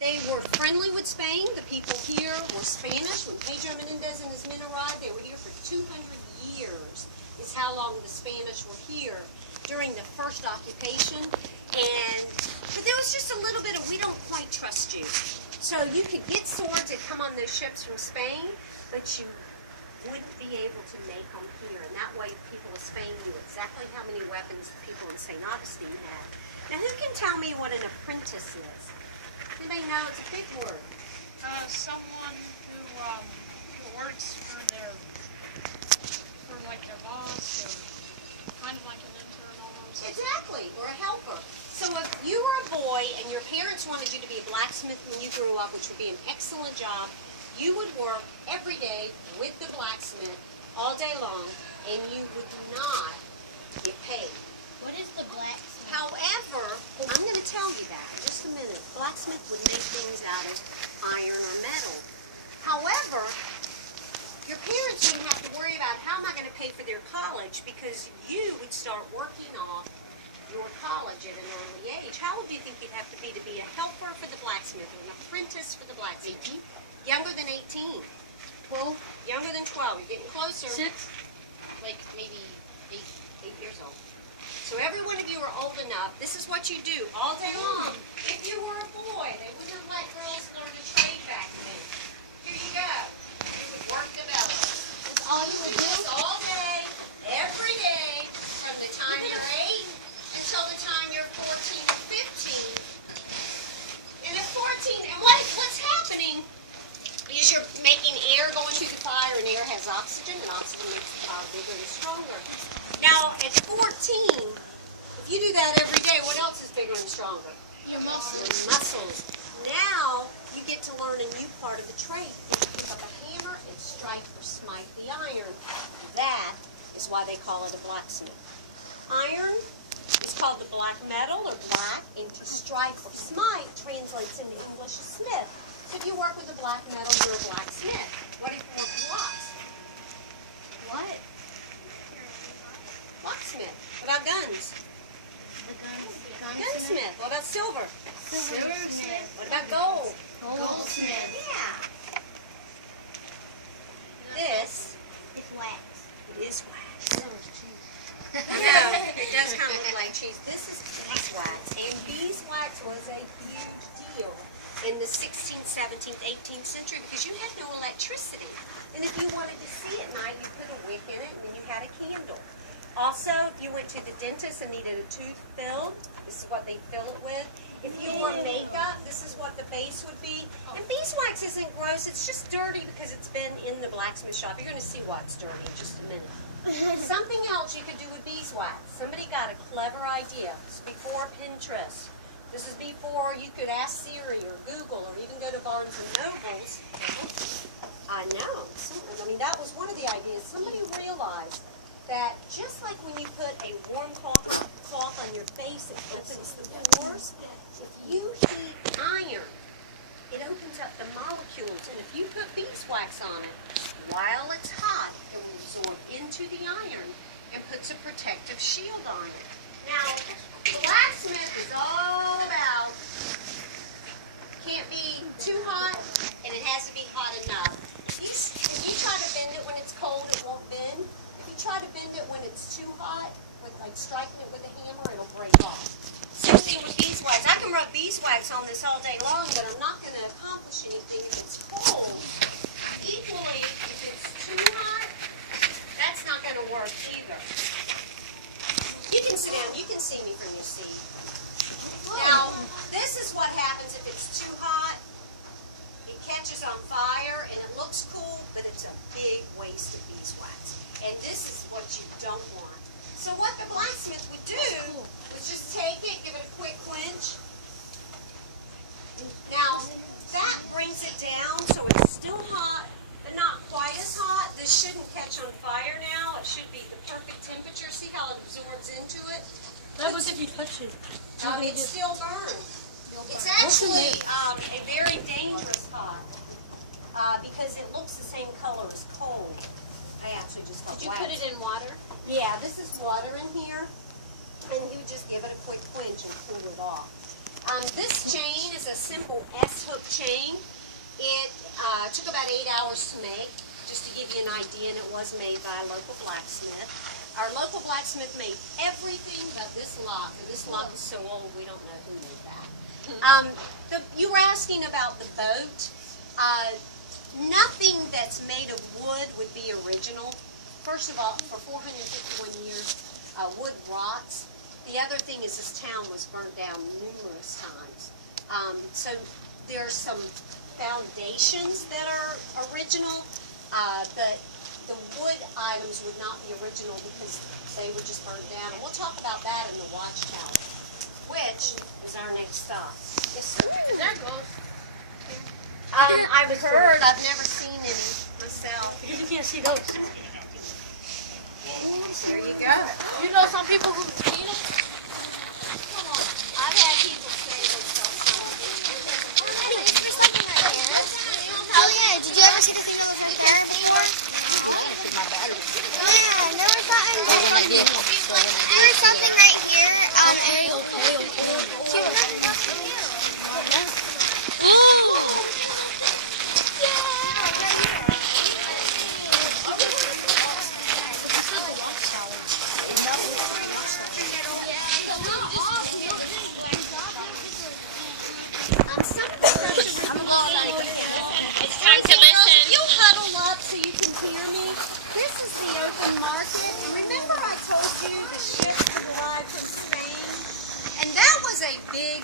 They were friendly with Spain. The people here were Spanish. When Pedro Menendez and his men arrived, they were here for 200 years, is how long the Spanish were here during the first occupation. But there was just a little bit of, we don't quite trust you. So you could get swords that come on those ships from Spain, but you wouldn't be able to make them here. And that way people of Spain knew exactly how many weapons the people in St. Augustine had. Now who can tell me what an apprentice is? Anybody know? It's a big word. Someone who works for like their boss, or kind of like an intern almost. Exactly, or a helper. So if you were a boy and your parents wanted you to be a blacksmith when you grew up, which would be an excellent job, you would work every day with the blacksmith all day long, and you would not get paid. What is the blacksmith? However, I'm going to tell you that in just a minute. Blacksmith would make things out of iron or metal. However, your parents wouldn't have to worry about how am I going to pay for their college, because you would start working off your college at an early age. How old do you think you'd have to be a helper for the blacksmith or an apprentice for the blacksmith? 18. Younger than 18. 12. Younger than 12. You're getting closer. 6. Like maybe 8. 8 years old. So every one of you are old enough. This is what you do all day long. If you were a boy, they wouldn't have let girls learn to trade back then. Here you go. You would work the bellows. That's all you would do? All day, every day, from the time you're 8 until the time you're 14 or 15. And at 14, and what's happening is you're making air going through the fire, and air has oxygen, and oxygen makes the fire bigger and stronger. Now, at 14, if you do that every day, what else is bigger and stronger? Your muscles. Your muscles. Now, you get to learn a new part of the trade. You pick up a hammer and strike or smite the iron. That is why they call it a blacksmith. Iron is called the black metal, or black, and to strike or smite translates into English as smith. So if you work with the black metal, you're a blacksmith. What if you work with blocks? What? Blacksmith. What about guns? The gunsmith. Gunsmith. What about silver? Silversmith. What about gold? Goldsmith. Yeah. This It's wax. is wax. I know. It does kind of look like cheese. This is beeswax. And beeswax was a huge deal in the 16th, 17th, 18th century because you had no electricity. And if you wanted to see at night, you put a wick in it and then you had a candle. Also, if you went to the dentist and needed a tooth filled, this is what they fill it with. If you wore makeup, this is what the base would be. And beeswax isn't gross, it's just dirty because it's been in the blacksmith shop. You're going to see why it's dirty in just a minute. Something else you could do with beeswax. Somebody got a clever idea. This is before Pinterest. This is before you could ask Siri or Google or even go to Barnes & Noble's. I know. I mean, that was one of the ideas. Somebody realized that just like when you put a warm cloth on your face, it opens the pores. If you heat iron, it opens up the molecules. And if you put beeswax on it, while it's hot, it will absorb into the iron and puts a protective shield on it. Now, blacksmith is all about, can't be too hot, and it has to be hot enough. When you try to bend it when it's cold, it won't bend. If you try to bend it when it's too hot, with like striking it with a hammer, it'll break off. Same thing with beeswax. I can rub beeswax on this all day long, but I'm not going to accomplish anything if it's cold. Equally, if it's too hot, that's not going to work either. You can sit down. You can see me from your seat. Now, this is what happens if it's too hot. It catches on fire, and it looks cool, but it's a big waste of beeswax. And this is what you don't want. So what the blacksmith would do was just take it, give it a quick quench. Now, that brings it down so it's still hot, but not quite as hot. This shouldn't catch on fire now. It should be the perfect temperature. See how it absorbs into it? That was if you touch it. It's still burned. It's actually a very dangerous pot because it looks the same color as coal. I actually just got Did you put it in water? Yeah, this is water in here, and you just give it a quick quench and cool it off. This chain is a simple S-hook chain. It took about 8 hours to make, just to give you an idea, and it was made by a local blacksmith. Our local blacksmith made everything but this lock, and this lock is so old we don't know who made that. You were asking about the boat. Nothing that's made of wood would be original. First of all, for 451 years, wood rots. The other thing is this town was burned down numerous times. So there's some foundations that are original, but the wood items would not be original because they were just burned down. And we'll talk about that in the watchtower, which is our next stop. Yes, sir. There goes. I've heard. I've never seen it myself. You can't see those. There you go. You know some people who've seen them? Come on. I've had people say they saw something. Oh yeah, did you ever see the thing on the front parent before? Oh yeah, there was something there was something right here, Ariel. Do you remember that from you? It's time to listen. You huddle up so you can hear me. This is the open market. And remember I told you the ship to the live to Spain? And that was a big